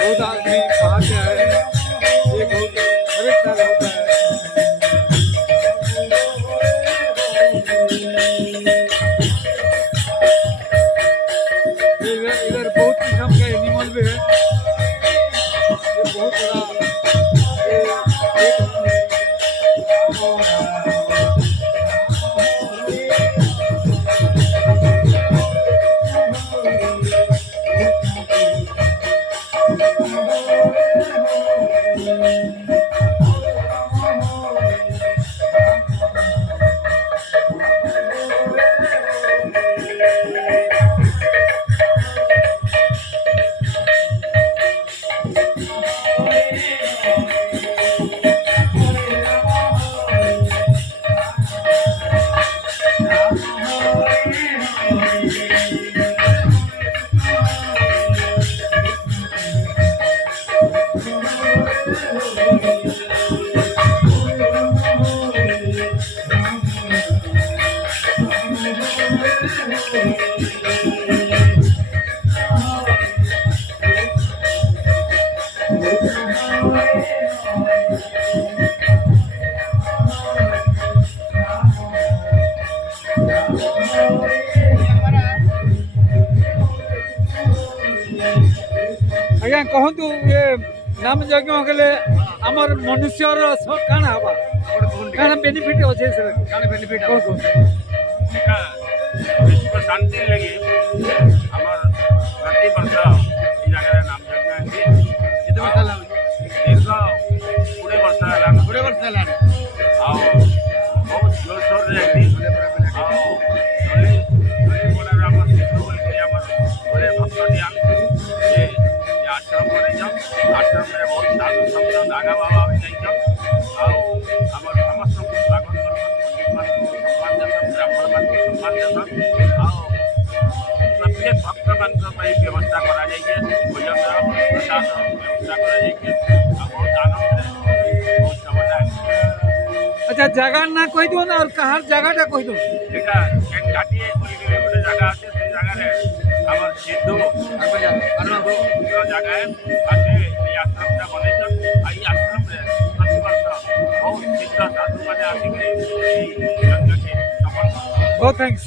बहुत आदमी बाहर से आए हैं, ये बहुत हर एक साल होता है। इधर बहुत किस्म के एनिमल भी है, ये बहुत बड़ा आज्ञा कहतु ये नाम यज्ञ हेले आमर मनुष्यर काण हवा काण बेनिफिट अच्छे से काण बेनिफिट विश्व शांति लगी आमर प्रति वर्ष ये जगह नाम यज्ञ कितने वर्ष लगा दीर्घ 20 वर्ष है 20 वर्ष है आओ बहुत जोर शोर रे आओ डोली बोला आमर सिद्धू बोल के आमर बड़े भक्त ध्यान ये आश्रम करे जाओ आश्रम में बहुत साधु संत नागा बाबा भी नहीं जाओ आओ आमर समस्त को स्वागत करन पंडित मान को सम्मान देन ब्राह्मण मान को सम्मान देन आओ प्रत्येक भक्त मान को भाई व्यवस्था करा जाई के भोजन प्रसाद व्यवस्था करा जाई के बहुत आनंद है बहुत समझ अच्छा जगह ना कह दो ना और कहाँ जगह कह दो एटा घाटी बोली के गोटे जगह আছে সেই জায়গায় আমার সিদ্ধু जगह है आसे এই आश्रमটা বনাইছন আর এই आश्रमরে প্রতি বর্ষ বহুত সিদ্ধ সাধু মানে আসিকি এই যজ্ঞকে সফল बहुत थैंक्स